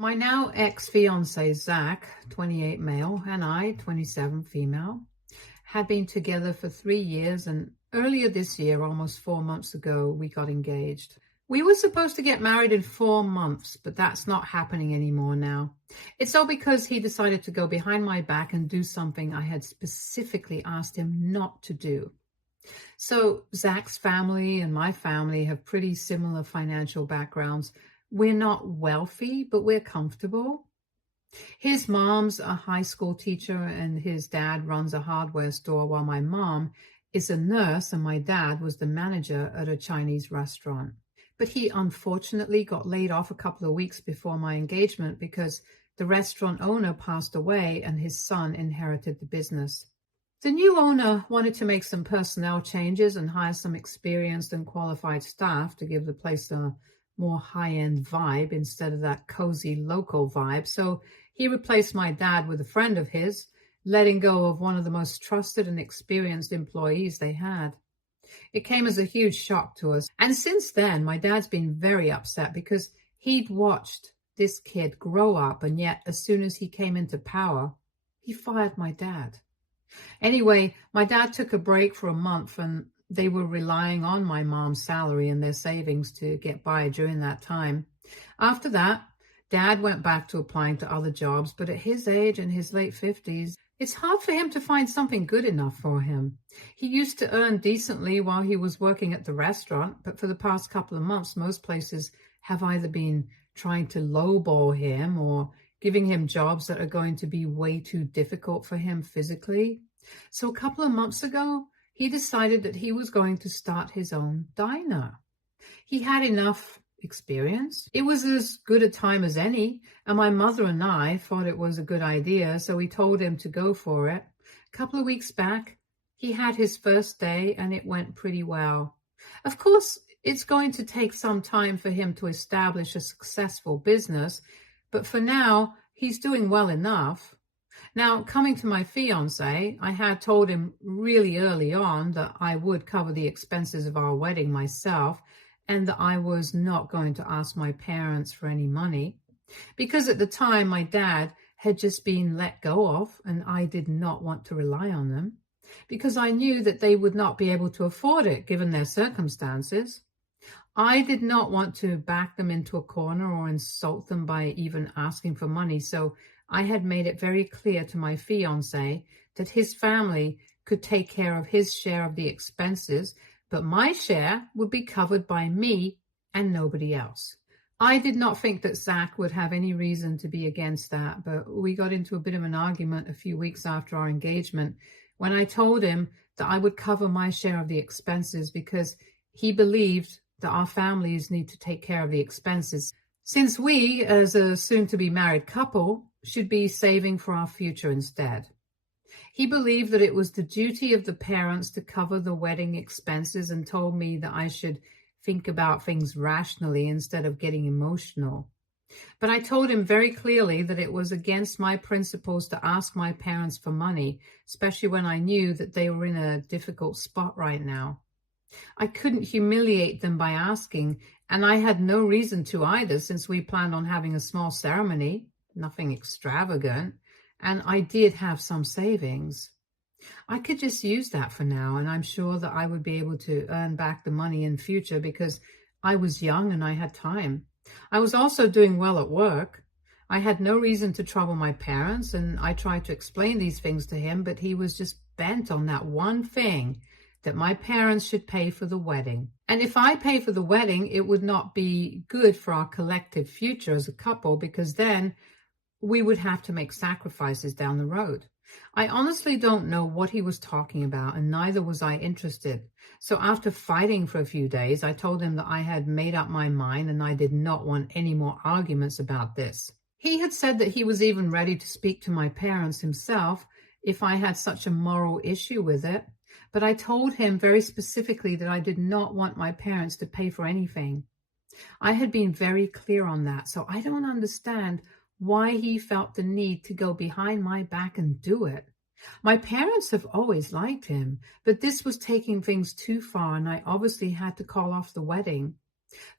My now ex-fiancé, Zack, 28 male, and I, 27 female, had been together for 3 years, and earlier this year, almost 4 months ago, we got engaged. We were supposed to get married in 4 months, but that's not happening anymore now. It's all because he decided to go behind my back and do something I had specifically asked him not to do. So Zack's family and my family have pretty similar financial backgrounds. We're not wealthy, but we're comfortable. His mom's a high school teacher and his dad runs a hardware store, while my mom is a nurse and my dad was the manager at a Chinese restaurant. But he unfortunately got laid off a couple of weeks before my engagement because the restaurant owner passed away and his son inherited the business. The new owner wanted to make some personnel changes and hire some experienced and qualified staff to give the place a more high-end vibe instead of that cozy local vibe. So he replaced my dad with a friend of his, letting go of one of the most trusted and experienced employees they had. It came as a huge shock to us. And since then, my dad's been very upset because he'd watched this kid grow up, and yet as soon as he came into power, he fired my dad. Anyway, my dad took a break for a month and they were relying on my mom's salary and their savings to get by during that time. After that, Dad went back to applying to other jobs, but at his age, in his late 50s, it's hard for him to find something good enough for him. He used to earn decently while he was working at the restaurant, but for the past couple of months, most places have either been trying to lowball him or giving him jobs that are going to be way too difficult for him physically. So a couple of months ago, he decided that he was going to start his own diner. He had enough experience. It was as good a time as any, and my mother and I thought it was a good idea, so we told him to go for it. A couple of weeks back, he had his first day, and it went pretty well. Of course, it's going to take some time for him to establish a successful business, but for now, he's doing well enough. Now, coming to my fiancé, I had told him really early on that I would cover the expenses of our wedding myself and that I was not going to ask my parents for any money, because at the time my dad had just been let go of and I did not want to rely on them because I knew that they would not be able to afford it given their circumstances. I did not want to back them into a corner or insult them by even asking for money, so I had made it very clear to my fiancé that his family could take care of his share of the expenses, but my share would be covered by me and nobody else. I did not think that Zack would have any reason to be against that, but we got into a bit of an argument a few weeks after our engagement when I told him that I would cover my share of the expenses because he believed that our families need to take care of the expenses, since we, as a soon-to-be married couple, should be saving for our future instead. He believed that it was the duty of the parents to cover the wedding expenses and told me that I should think about things rationally instead of getting emotional. But I told him very clearly that it was against my principles to ask my parents for money, especially when I knew that they were in a difficult spot right now. I couldn't humiliate them by asking, and I had no reason to either, since we planned on having a small ceremony, nothing extravagant, and I did have some savings. I could just use that for now, and I'm sure that I would be able to earn back the money in future because I was young and I had time. I was also doing well at work. I had no reason to trouble my parents, and I tried to explain these things to him, but he was just bent on that one thing, that my parents should pay for the wedding. And if I pay for the wedding, it would not be good for our collective future as a couple, because then we would have to make sacrifices down the road. I honestly don't know what he was talking about, and neither was I interested. So after fighting for a few days, I told him that I had made up my mind and I did not want any more arguments about this. He had said that he was even ready to speak to my parents himself if I had such a moral issue with it. But I told him very specifically that I did not want my parents to pay for anything. I had been very clear on that, so I don't understand why he felt the need to go behind my back and do it. My parents have always liked him, but this was taking things too far, and I obviously had to call off the wedding.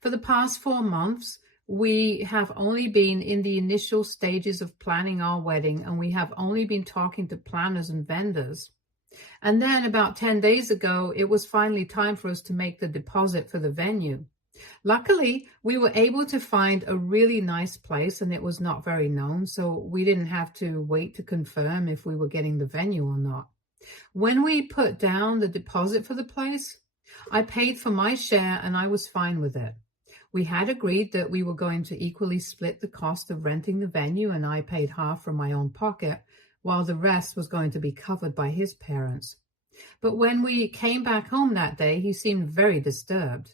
For the past 4 months, We have only been in the initial stages of planning our wedding, and we have only been talking to planners and vendors. And then about 10 days ago, it was finally time for us to make the deposit for the venue. Luckily, we were able to find a really nice place, and it was not very known, so we didn't have to wait to confirm if we were getting the venue or not. When we put down the deposit for the place, I paid for my share and I was fine with it. We had agreed that we were going to equally split the cost of renting the venue, and I paid half from my own pocket, while the rest was going to be covered by his parents. But when we came back home that day, he seemed very disturbed.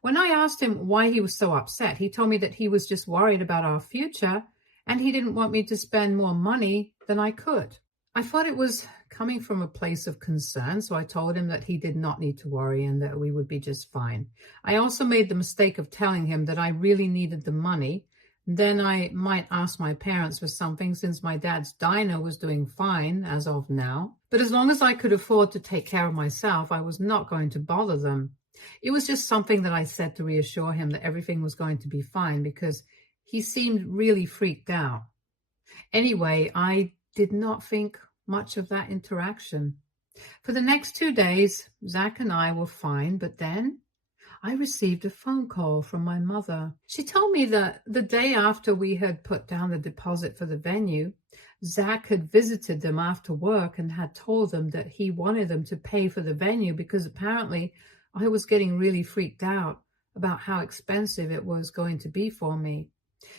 When I asked him why he was so upset, he told me that he was just worried about our future and he didn't want me to spend more money than I could. I thought it was coming from a place of concern, so I told him that he did not need to worry and that we would be just fine. I also made the mistake of telling him that I really needed the money. Then I might ask my parents for something, since my dad's diner was doing fine as of now. But as long as I could afford to take care of myself, I was not going to bother them. It was just something that I said to reassure him that everything was going to be fine, because he seemed really freaked out. Anyway, I did not think much of that interaction. For the next 2 days, Zack and I were fine, but then I received a phone call from my mother. She told me that the day after we had put down the deposit for the venue, Zack had visited them after work and had told them that he wanted them to pay for the venue because apparently I was getting really freaked out about how expensive it was going to be for me.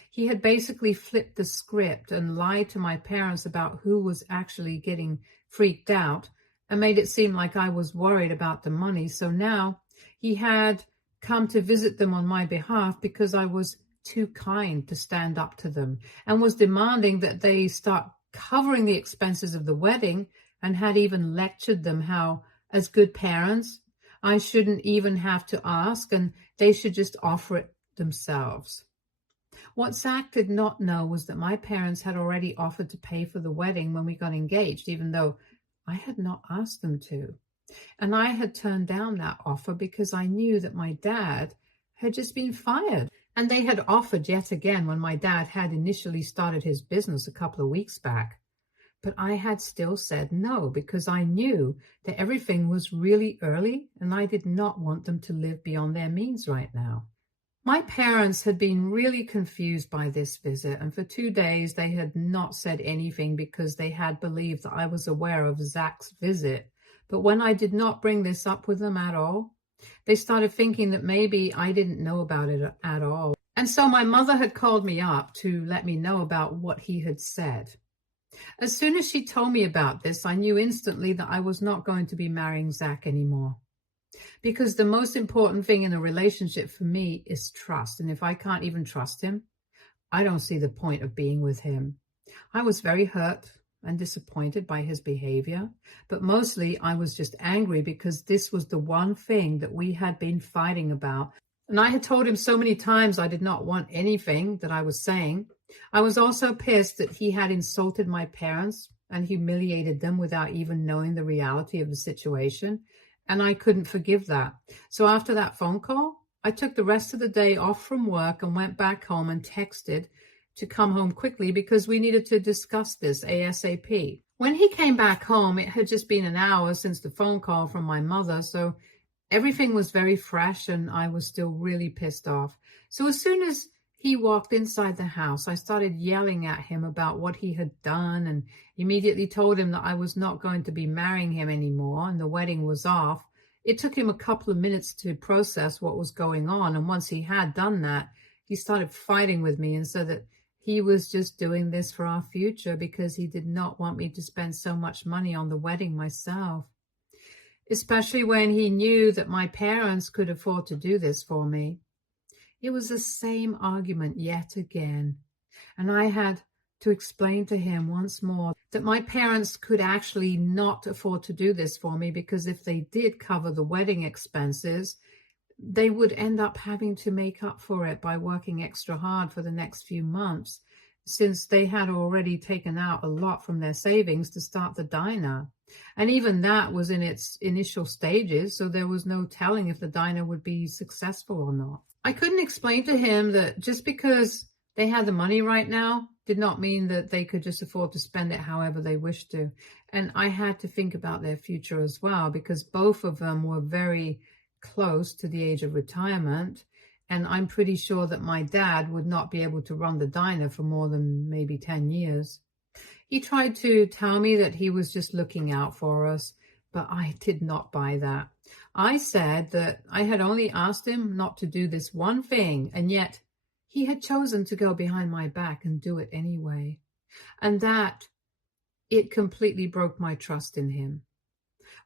He had basically flipped the script and lied to my parents about who was actually getting freaked out and made it seem like I was worried about the money. So now he had come to visit them on my behalf because I was too kind to stand up to them, and was demanding that they start covering the expenses of the wedding, and had even lectured them how, as good parents, I shouldn't even have to ask and they should just offer it themselves. What Zack did not know was that my parents had already offered to pay for the wedding when we got engaged, even though I had not asked them to. And I had turned down that offer because I knew that my dad had just been fired. And they had offered yet again when my dad had initially started his business a couple of weeks back. But I had still said no because I knew that everything was really early and I did not want them to live beyond their means right now. My parents had been really confused by this visit, and for 2 days they had not said anything because they had believed that I was aware of Zack's visit. But when I did not bring this up with them at all, they started thinking that maybe I didn't know about it at all. And so my mother had called me up to let me know about what he had said. As soon as she told me about this, I knew instantly that I was not going to be marrying Zack anymore. Because the most important thing in a relationship for me is trust. And if I can't even trust him, I don't see the point of being with him. I was very hurt and disappointed by his behavior, but mostly I was just angry because this was the one thing that we had been fighting about. And I had told him so many times I did not want anything that I was saying. I was also pissed that he had insulted my parents and humiliated them without even knowing the reality of the situation. And I couldn't forgive that. So after that phone call, I took the rest of the day off from work and went back home and texted to come home quickly because we needed to discuss this ASAP. When he came back home, it had just been an hour since the phone call from my mother, so everything was very fresh and I was still really pissed off. So as soon as he walked inside the house, I started yelling at him about what he had done and immediately told him that I was not going to be marrying him anymore and the wedding was off. It took him a couple of minutes to process what was going on, and once he had done that, he started fighting with me and said that he was just doing this for our future because he did not want me to spend so much money on the wedding myself, especially when he knew that my parents could afford to do this for me. It was the same argument yet again, and I had to explain to him once more that my parents could actually not afford to do this for me because if they did cover the wedding expenses, they would end up having to make up for it by working extra hard for the next few months. since they had already taken out a lot from their savings to start the diner. And even that was in its initial stages, so there was no telling if the diner would be successful or not. I couldn't explain to him that just because they had the money right now did not mean that they could just afford to spend it however they wished to. And I had to think about their future as well, because both of them were very close to the age of retirement. And I'm pretty sure that my dad would not be able to run the diner for more than maybe 10 years. He tried to tell me that he was just looking out for us, but I did not buy that. I said that I had only asked him not to do this one thing, and yet he had chosen to go behind my back and do it anyway. And that, it completely broke my trust in him.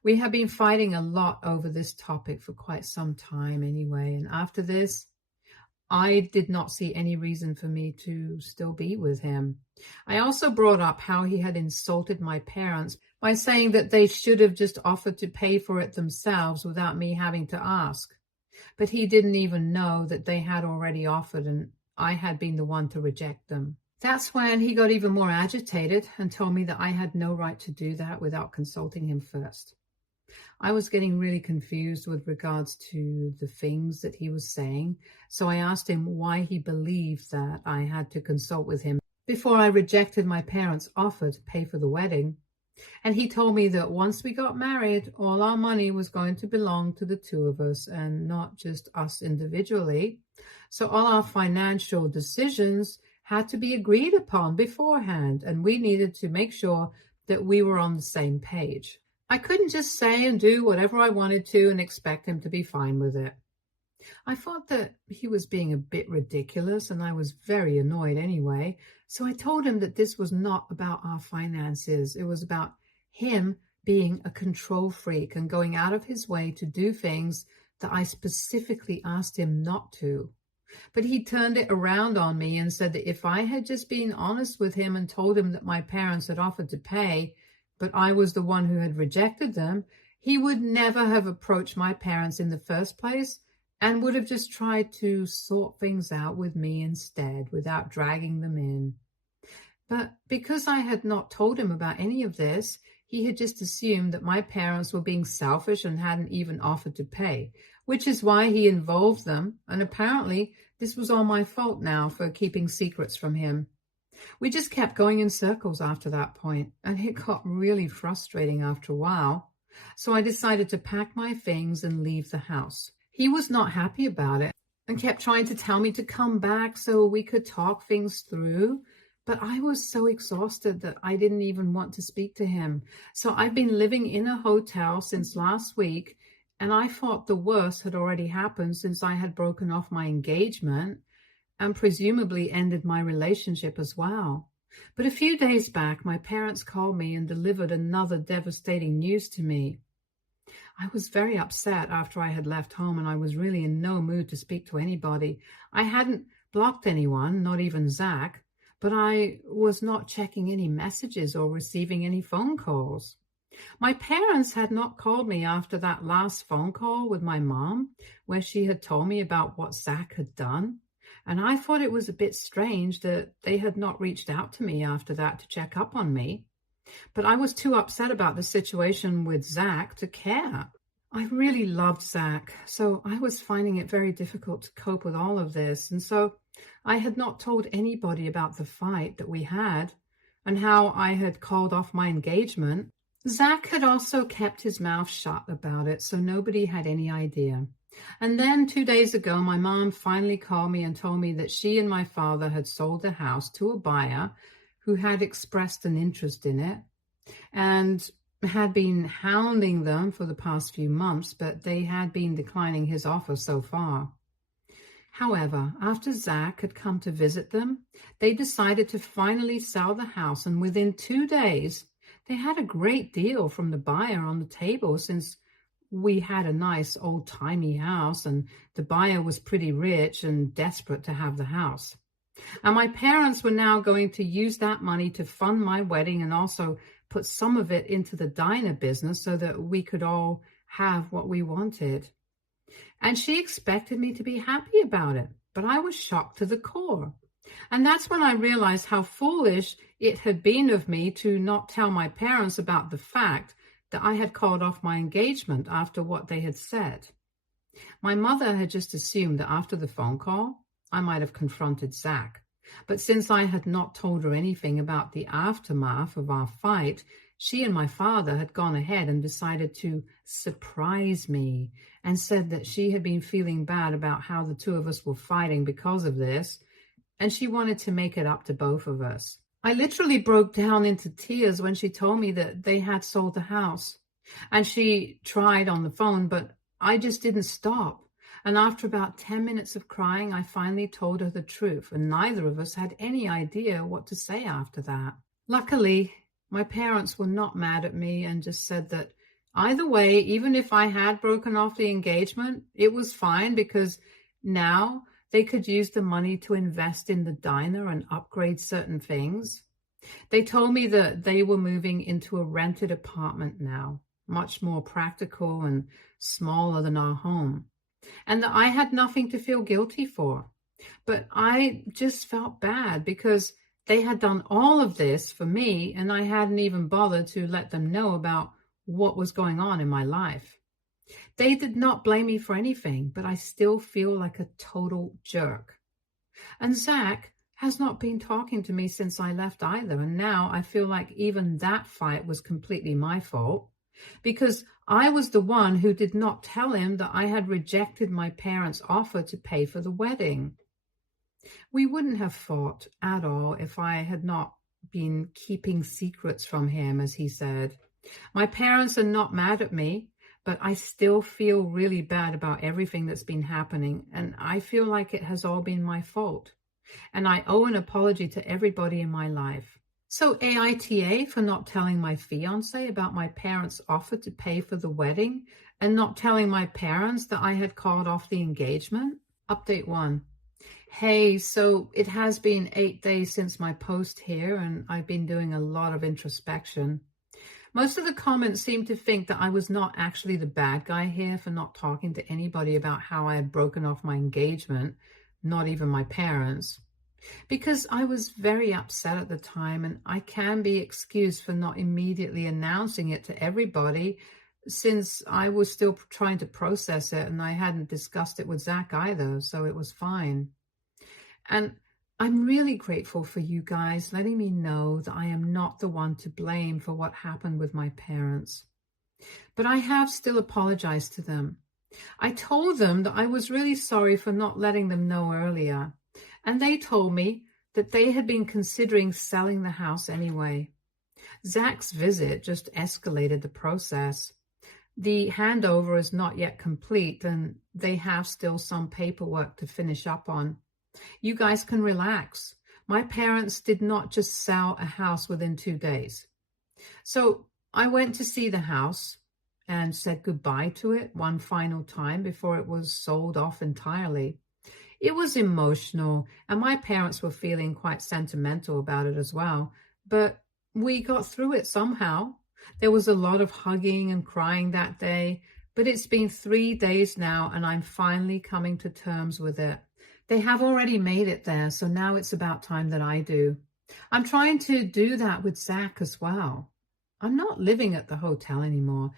We have been fighting a lot over this topic for quite some time anyway, and after this, I did not see any reason for me to still be with him. I also brought up how he had insulted my parents by saying that they should have just offered to pay for it themselves without me having to ask. But he didn't even know that they had already offered and I had been the one to reject them. That's when he got even more agitated and told me that I had no right to do that without consulting him first. I was getting really confused with regards to the things that he was saying, so I asked him why he believed that I had to consult with him before I rejected my parents' offer to pay for the wedding. And he told me that once we got married, all our money was going to belong to the two of us and not just us individually. So all our financial decisions had to be agreed upon beforehand, and we needed to make sure that we were on the same page. I couldn't just say and do whatever I wanted to and expect him to be fine with it. I thought that he was being a bit ridiculous, and I was very annoyed anyway. So I told him that this was not about our finances. It was about him being a control freak and going out of his way to do things that I specifically asked him not to. But he turned it around on me and said that if I had just been honest with him and told him that my parents had offered to pay, but I was the one who had rejected them, he would never have approached my parents in the first place and would have just tried to sort things out with me instead without dragging them in. But because I had not told him about any of this, he had just assumed that my parents were being selfish and hadn't even offered to pay, which is why he involved them, and apparently this was all my fault now for keeping secrets from him. We just kept going in circles after that point, and it got really frustrating after a while. So I decided to pack my things and leave the house. He was not happy about it and kept trying to tell me to come back so we could talk things through. But I was so exhausted that I didn't even want to speak to him. So I've been living in a hotel since last week, and I thought the worst had already happened since I had broken off my engagement and presumably ended my relationship as well. But a few days back, my parents called me and delivered another devastating news to me. I was very upset after I had left home, and I was really in no mood to speak to anybody. I hadn't blocked anyone, not even Zack, but I was not checking any messages or receiving any phone calls. My parents had not called me after that last phone call with my mom, where she had told me about what Zack had done. And I thought it was a bit strange that they had not reached out to me after that to check up on me. But I was too upset about the situation with Zack to care. I really loved Zack, so I was finding it very difficult to cope with all of this. And so I had not told anybody about the fight that we had and how I had called off my engagement. Zack had also kept his mouth shut about it, so nobody had any idea. And then 2 days ago, my mom finally called me and told me that she and my father had sold the house to a buyer who had expressed an interest in it and had been hounding them for the past few months, but they had been declining his offer so far. However, after Zack had come to visit them, they decided to finally sell the house, and within 2 days, they had a great deal from the buyer on the table since we had a nice old-timey house and the buyer was pretty rich and desperate to have the house. And my parents were now going to use that money to fund my wedding and also put some of it into the diner business so that we could all have what we wanted. And she expected me to be happy about it, but I was shocked to the core. And that's when I realized how foolish it had been of me to not tell my parents about the fact that I had called off my engagement after what they had said. My mother had just assumed that after the phone call, I might have confronted Zack. But since I had not told her anything about the aftermath of our fight, she and my father had gone ahead and decided to surprise me and said that she had been feeling bad about how the two of us were fighting because of this, and she wanted to make it up to both of us. I literally broke down into tears when she told me that they had sold the house. And she tried on the phone, but I just didn't stop. And after about 10 minutes of crying, I finally told her the truth, and neither of us had any idea what to say after that. Luckily, my parents were not mad at me and just said that either way, even if I had broken off the engagement, it was fine because now they could use the money to invest in the diner and upgrade certain things. They told me that they were moving into a rented apartment now, much more practical and smaller than our home, and that I had nothing to feel guilty for. But I just felt bad because they had done all of this for me, and I hadn't even bothered to let them know about what was going on in my life. They did not blame me for anything, but I still feel like a total jerk. And Zack has not been talking to me since I left either, and now I feel like even that fight was completely my fault, because I was the one who did not tell him that I had rejected my parents' offer to pay for the wedding. We wouldn't have fought at all if I had not been keeping secrets from him, as he said. My parents are not mad at me, but I still feel really bad about everything that's been happening, and I feel like it has all been my fault. And I owe an apology to everybody in my life. So AITA for not telling my fiancé about my parents' offer to pay for the wedding and not telling my parents that I had called off the engagement. Update 1. Hey, so it has been 8 days since my post here, and I've been doing a lot of introspection. Most of the comments seem to think that I was not actually the bad guy here for not talking to anybody about how I had broken off my engagement, not even my parents. Because I was very upset at the time, and I can be excused for not immediately announcing it to everybody since I was still trying to process it, and I hadn't discussed it with Zack either, so it was fine. And I'm really grateful for you guys letting me know that I am not the one to blame for what happened with my parents. But I have still apologized to them. I told them that I was really sorry for not letting them know earlier, and they told me that they had been considering selling the house anyway. Zack's visit just escalated the process. The handover is not yet complete, and they have still some paperwork to finish up on. You guys can relax. My parents did not just sell a house within 2 days. So I went to see the house and said goodbye to it one final time before it was sold off entirely. It was emotional, and my parents were feeling quite sentimental about it as well, but we got through it somehow. There was a lot of hugging and crying that day, but it's been 3 days now, and I'm finally coming to terms with it. They have already made it there, so now it's about time that I do. I'm trying to do that with Zack as well. I'm not living at the hotel anymore.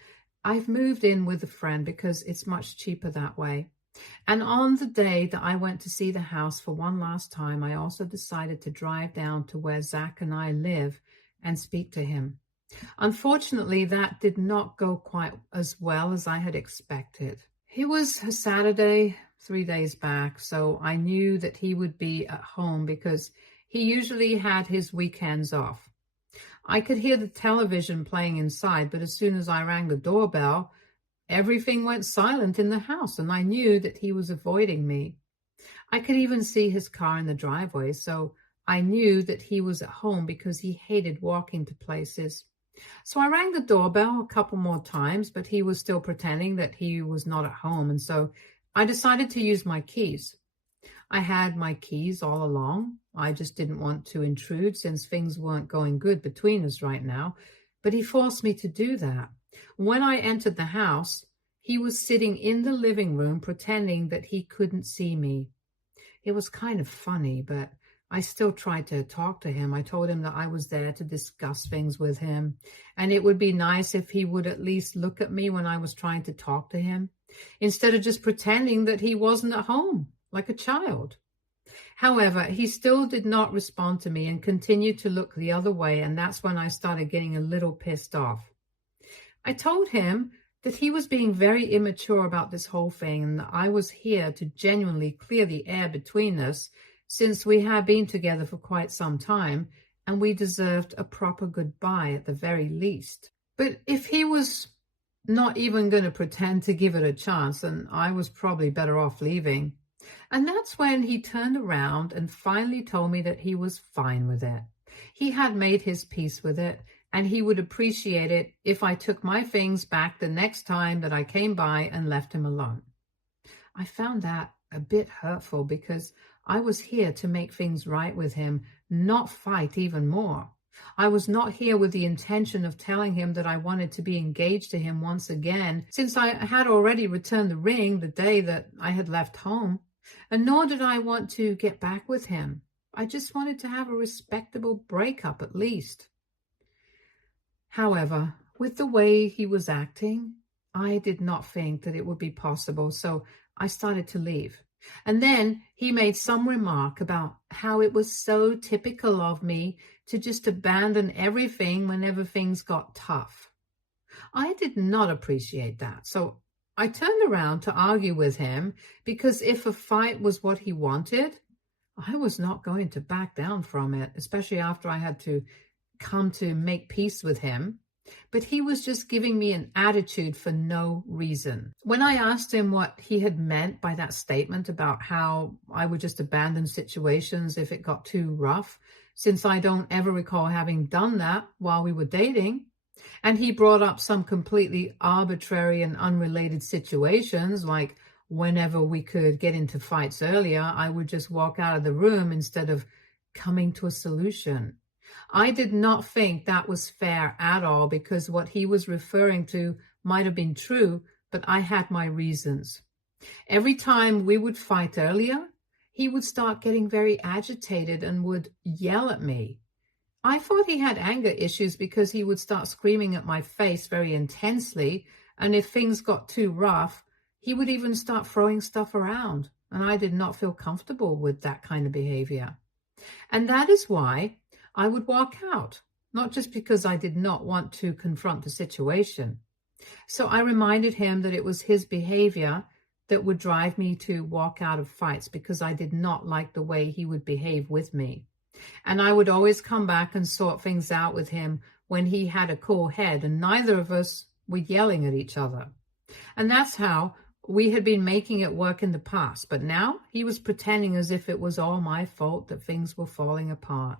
I've moved in with a friend because it's much cheaper that way. And on the day that I went to see the house for one last time, I also decided to drive down to where Zack and I live and speak to him. Unfortunately, that did not go quite as well as I had expected. It was a Saturday, 3 days back, so I knew that he would be at home because he usually had his weekends off. I could hear the television playing inside, but as soon as I rang the doorbell, everything went silent in the house, and I knew that he was avoiding me. I could even see his car in the driveway, so I knew that he was at home because he hated walking to places. So I rang the doorbell a couple more times, but he was still pretending that he was not at home, and so I decided to use my keys. I had my keys all along. I just didn't want to intrude since things weren't going good between us right now, but he forced me to do that. When I entered the house, he was sitting in the living room pretending that he couldn't see me. It was kind of funny, but I still tried to talk to him. I told him that I was there to discuss things with him, and it would be nice if he would at least look at me when I was trying to talk to him, instead of just pretending that he wasn't at home, like a child. However, he still did not respond to me and continued to look the other way, and that's when I started getting a little pissed off. I told him that he was being very immature about this whole thing and that I was here to genuinely clear the air between us, since we had been together for quite some time and we deserved a proper goodbye at the very least. But if he was not even going to pretend to give it a chance, then I was probably better off leaving. And that's when he turned around and finally told me that he was fine with it. He had made his peace with it, and he would appreciate it if I took my things back the next time that I came by and left him alone. I found that a bit hurtful because I was here to make things right with him, not fight even more. I was not here with the intention of telling him that I wanted to be engaged to him once again, since I had already returned the ring the day that I had left home, and nor did I want to get back with him. I just wanted to have a respectable breakup at least. However, with the way he was acting, I did not think that it would be possible, so I started to leave. And then he made some remark about how it was so typical of me to just abandon everything whenever things got tough. I did not appreciate that, so I turned around to argue with him, because if a fight was what he wanted, I was not going to back down from it, especially after I had to come to make peace with him. But he was just giving me an attitude for no reason. When I asked him what he had meant by that statement about how I would just abandon situations if it got too rough, since I don't ever recall having done that while we were dating, and he brought up some completely arbitrary and unrelated situations, like whenever we could get into fights earlier, I would just walk out of the room instead of coming to a solution. I did not think that was fair at all, because what he was referring to might have been true, but I had my reasons. Every time we would fight earlier, he would start getting very agitated and would yell at me. I thought he had anger issues because he would start screaming at my face very intensely, and if things got too rough, he would even start throwing stuff around, and I did not feel comfortable with that kind of behavior. And that is why I would walk out, not just because I did not want to confront the situation. So I reminded him that it was his behavior that would drive me to walk out of fights, because I did not like the way he would behave with me. And I would always come back and sort things out with him when he had a cool head and neither of us were yelling at each other. And that's how we had been making it work in the past. But now he was pretending as if it was all my fault that things were falling apart.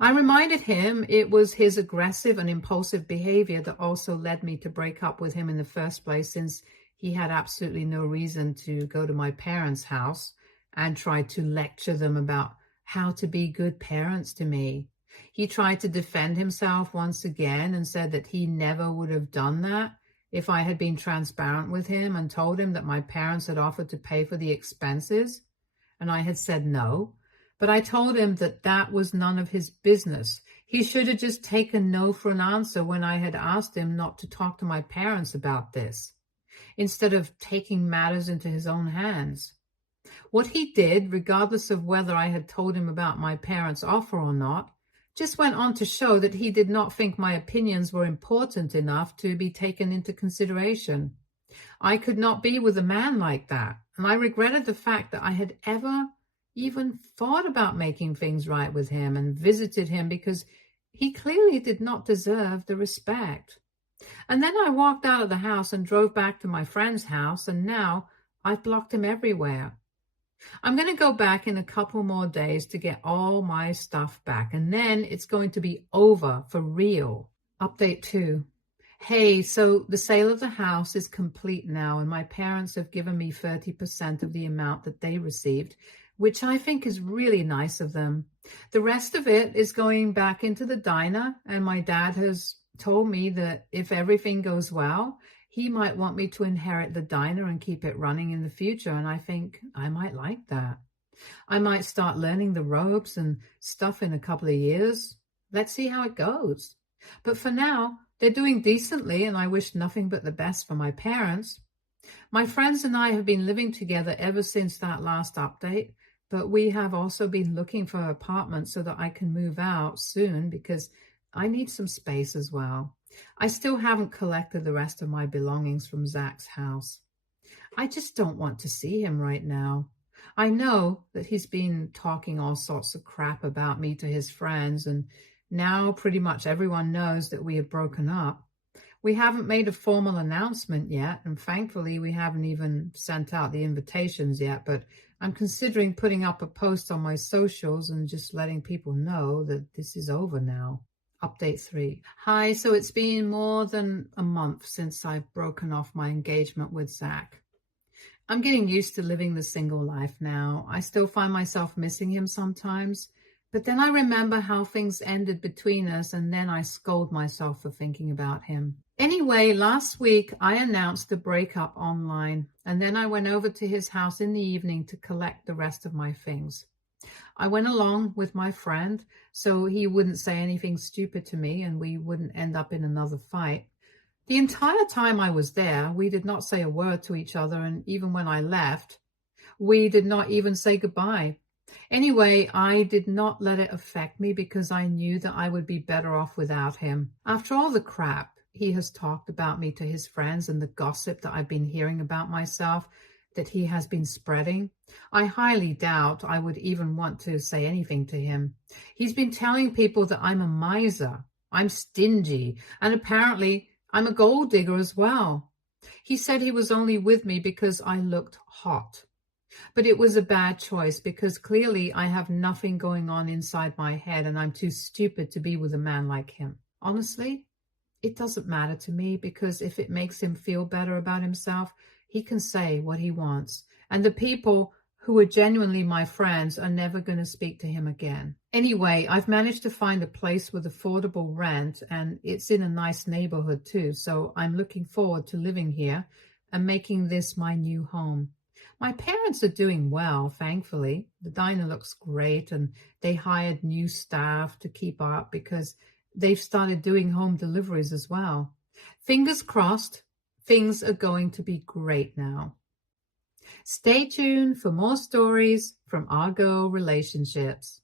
I reminded him it was his aggressive and impulsive behavior that also led me to break up with him in the first place, since he had absolutely no reason to go to my parents' house and try to lecture them about how to be good parents to me. He tried to defend himself once again and said that he never would have done that if I had been transparent with him and told him that my parents had offered to pay for the expenses, and I had said no. But I told him that that was none of his business. He should have just taken no for an answer when I had asked him not to talk to my parents about this, instead of taking matters into his own hands. What he did, regardless of whether I had told him about my parents' offer or not, just went on to show that he did not think my opinions were important enough to be taken into consideration. I could not be with a man like that, and I regretted the fact that I had ever even thought about making things right with him and visited him, because he clearly did not deserve the respect. And then I walked out of the house and drove back to my friend's house, and now I've blocked him everywhere. I'm going to go back in a couple more days to get all my stuff back, and then it's going to be over for real. Update 2. Hey, so the sale of the house is complete now, and my parents have given me 30% of the amount that they received, which I think is really nice of them. The rest of it is going back into the diner, and my dad has told me that if everything goes well, he might want me to inherit the diner and keep it running in the future, and I think I might like that. I might start learning the ropes and stuff in a couple of years. Let's see how it goes. But for now, they're doing decently, and I wish nothing but the best for my parents. My friends and I have been living together ever since that last update, but we have also been looking for apartments so that I can move out soon because I need some space as well. I still haven't collected the rest of my belongings from Zack's house. I just don't want to see him right now. I know that he's been talking all sorts of crap about me to his friends, and now pretty much everyone knows that we have broken up. We haven't made a formal announcement yet, and thankfully we haven't even sent out the invitations yet, but I'm considering putting up a post on my socials and just letting people know that this is over now. Update 3. Hi, so it's been more than a month since I've broken off my engagement with Zack. I'm getting used to living the single life now. I still find myself missing him sometimes, but then I remember how things ended between us, and then I scold myself for thinking about him. Anyway, last week I announced the breakup online, and then I went over to his house in the evening to collect the rest of my things. I went along with my friend so he wouldn't say anything stupid to me and we wouldn't end up in another fight. The entire time I was there, we did not say a word to each other, and even when I left, we did not even say goodbye. Anyway, I did not let it affect me because I knew that I would be better off without him. After all the crap he has talked about me to his friends and the gossip that I've been hearing about myself that he has been spreading, I highly doubt I would even want to say anything to him. He's been telling people that I'm a miser, I'm stingy, and apparently I'm a gold digger as well. He said he was only with me because I looked hot. But it was a bad choice because clearly I have nothing going on inside my head and I'm too stupid to be with a man like him. Honestly, it doesn't matter to me because if it makes him feel better about himself, he can say what he wants. And the people who are genuinely my friends are never going to speak to him again. Anyway, I've managed to find a place with affordable rent, and it's in a nice neighborhood too, so I'm looking forward to living here and making this my new home. My parents are doing well, thankfully. The diner looks great, and they hired new staff to keep up because they've started doing home deliveries as well. Fingers crossed, things are going to be great now. Stay tuned for more stories from our girl relationships.